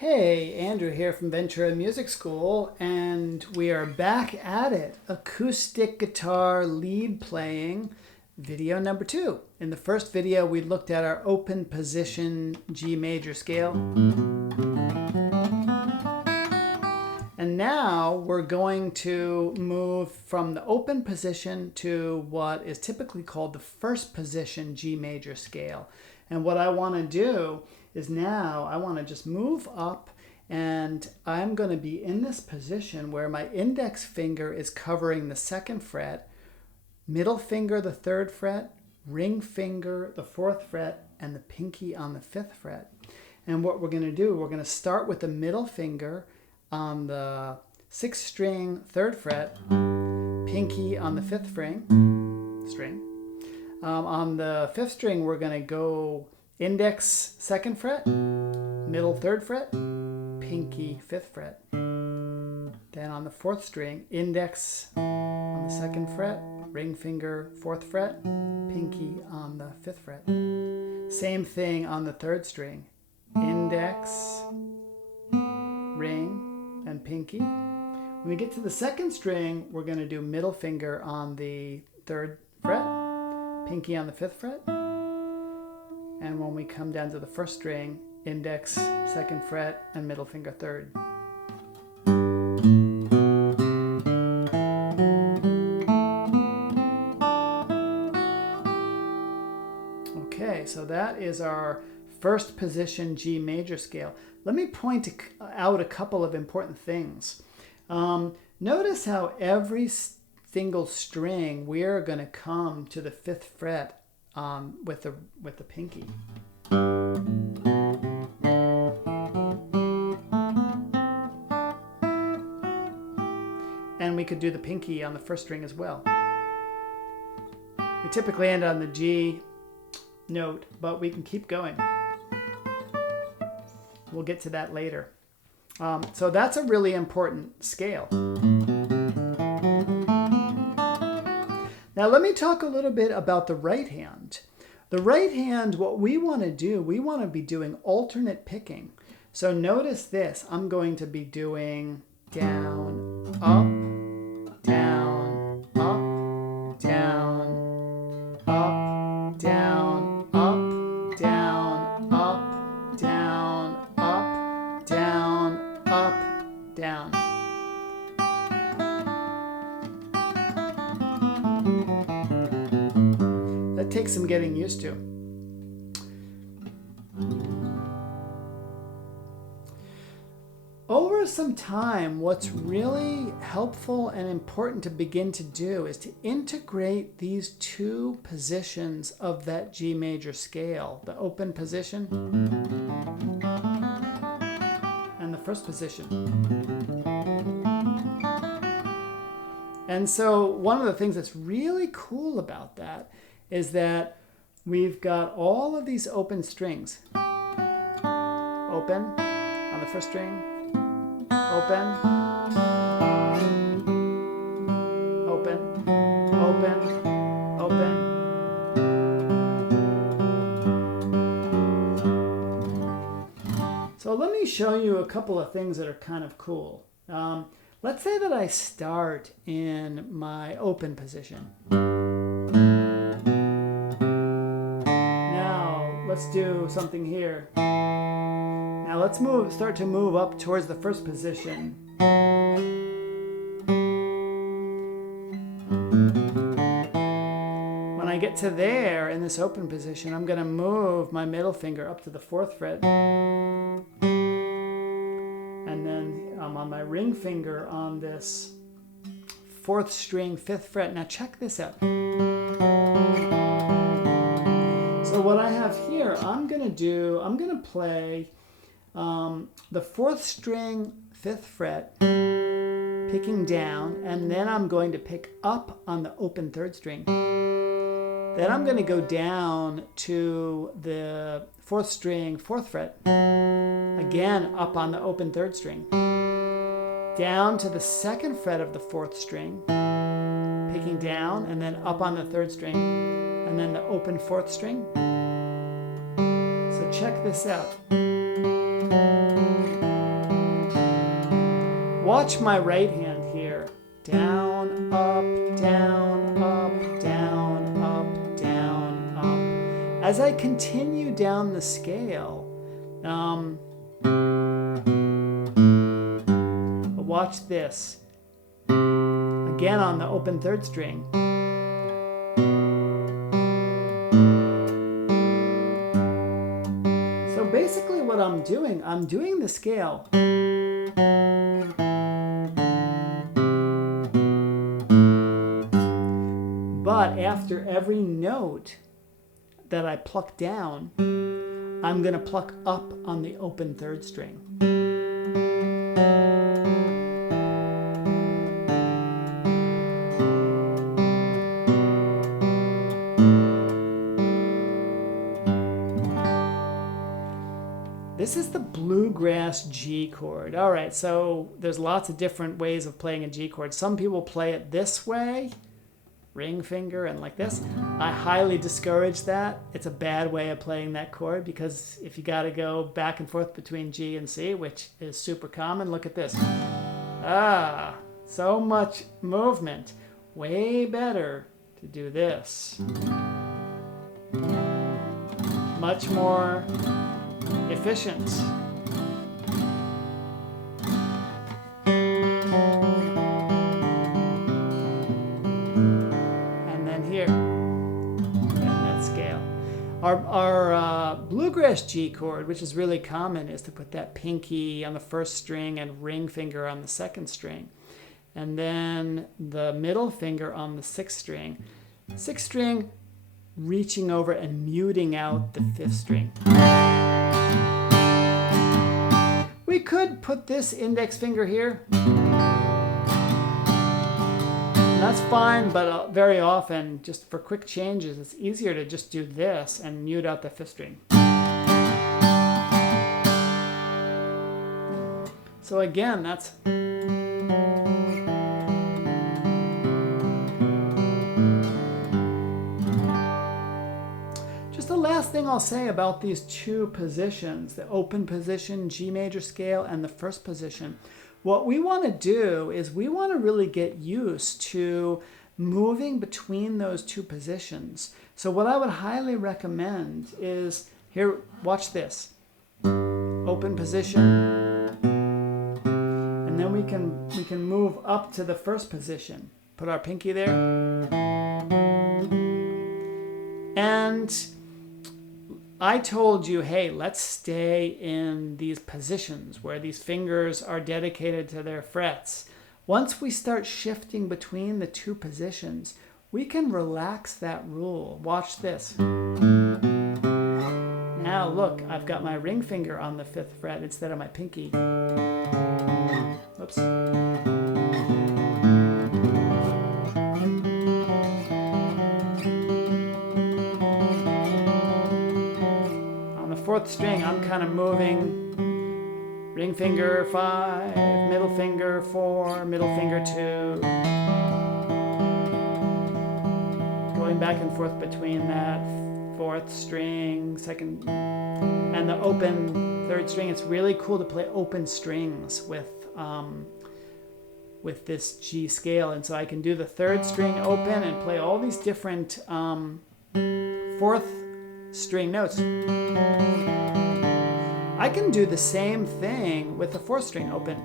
Hey, Andrew here from Ventura Music School, and we are back at it. Acoustic guitar lead playing, video number 2. In the first video, we looked at our open position G major scale. And now we're going to move from the open position to what is typically called the first position G major scale. And what I want to do is now I want to just move up, and I'm going to be in this position where my index finger is covering the 2nd fret, middle finger the 3rd fret, ring finger the 4th fret, and the pinky on the 5th fret. And what we're going to do, we're going to start with the middle finger on the 6th string 3rd fret, pinky on the 5th string. On the 5th string, we're going to go index 2nd fret, middle 3rd fret, pinky 5th fret. Then on the 4th string, index on the 2nd fret, ring finger 4th fret, pinky on the 5th fret. Same thing on the 3rd string, index, ring, and pinky. When we get to the 2nd string, we're going to do middle finger on the 3rd fret, pinky on the 5th fret. And when we come down to the 1st string, index 2nd fret and middle finger 3rd. Okay, so that is our first position G major scale. Let me point out a couple of important things. Notice how every single string we're going to come to the 5th fret with the pinky. And we could do the pinky on the 1st string as well. We typically end on the G note, but we can keep going. We'll get to that later. So that's a really important scale. Now let me talk a little bit about the right hand. The right hand, what we want to do, we want to be doing alternate picking. So notice this, I'm going to be doing down, up, down, up, down, up, down, up, down, up, down, up, down, up, down. That takes some getting used to. Over some time, what's really helpful and important to begin to do is to integrate these two positions of that G major scale, the open position and the first position. And so one of the things that's really cool about that is that we've got all of these open strings. Open on the 1st string, open, open, open, open. So let me show you a couple of things that are kind of cool. Let's say that I start in my open position. Now let's do something here. Now let's start to move up towards the 1st position. When I get to there in this open position, I'm going to move my middle finger up to the 4th fret. And then I'm on my ring finger on this 4th string 5th fret. Now check this out. So what I have here, I'm going to play the 4th string 5th fret, picking down, and then I'm going to pick up on the open 3rd string. Then I'm going to go down to the 4th string 4th fret, again up on the open 3rd string, down to the 2nd fret of the 4th string, picking down, and then up on the 3rd string, and then the open 4th string. So check this out. watch my right hand here. Down, up, down, up, down, up, down, up. As I continue down the scale, watch this. Again on the open third string. So basically what I'm doing the scale. But after every note that I pluck down, I'm going to pluck up on the open third string. This is the bluegrass G chord. All right, so there's lots of different ways of playing a G chord. Some people play it this way, ring finger and like this. I highly discourage that. It's a bad way of playing that chord because if you got to go back and forth between G and C, which is super common, look at this. Ah, so much movement. Way better to do this. Much more efficient. And then here, and that scale. Our bluegrass G chord, which is really common, is to put that pinky on the first string and ring finger on the second string. And then the middle finger on the sixth string. Sixth string reaching over and muting out the fifth string. We could put this index finger here. That's fine, but very often, just for quick changes, it's easier to just do this and mute out the fifth string. So again, that's... The last thing I'll say about these two positions, the open position, G major scale, and the first position, what we want to do is we want to really get used to moving between those two positions. So what I would highly recommend is, here, watch this. Open position. And then we can move up to the first position. Put our pinky there. And I told you, hey, let's stay in these positions where these fingers are dedicated to their frets. Once we start shifting between the two positions, we can relax that rule. Watch this. Now look, I've got my ring finger on the fifth fret instead of my pinky. Oops. Fourth string, I'm kind of moving ring finger 5, middle finger 4, middle finger 2, going back and forth between that fourth string, second, and the open third string. It's really cool to play open strings with this G scale, and so I can do the third string open and play all these different fourth string notes. I can do the same thing with the fourth string open.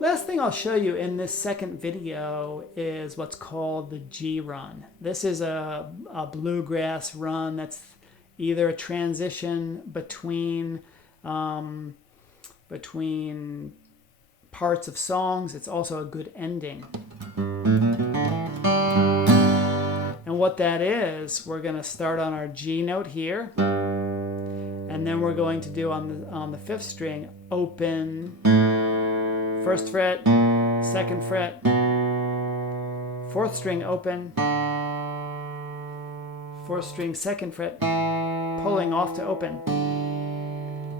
Last thing I'll show you in this second video is what's called the G run. This is a bluegrass run that's either a transition between parts of songs. It's also a good ending. And what that is, we're going to start on our G note here, and then we're going to do on the fifth string open, first fret, second fret, fourth string open, fourth string, second fret, pulling off to open,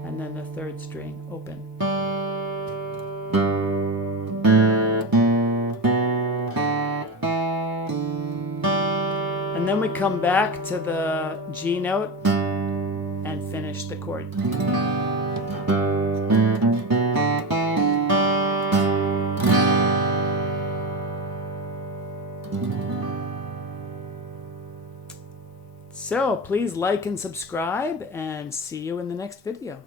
and then the third string open. And then we come back to the G note and finish the chord. So please like and subscribe, and see you in the next video.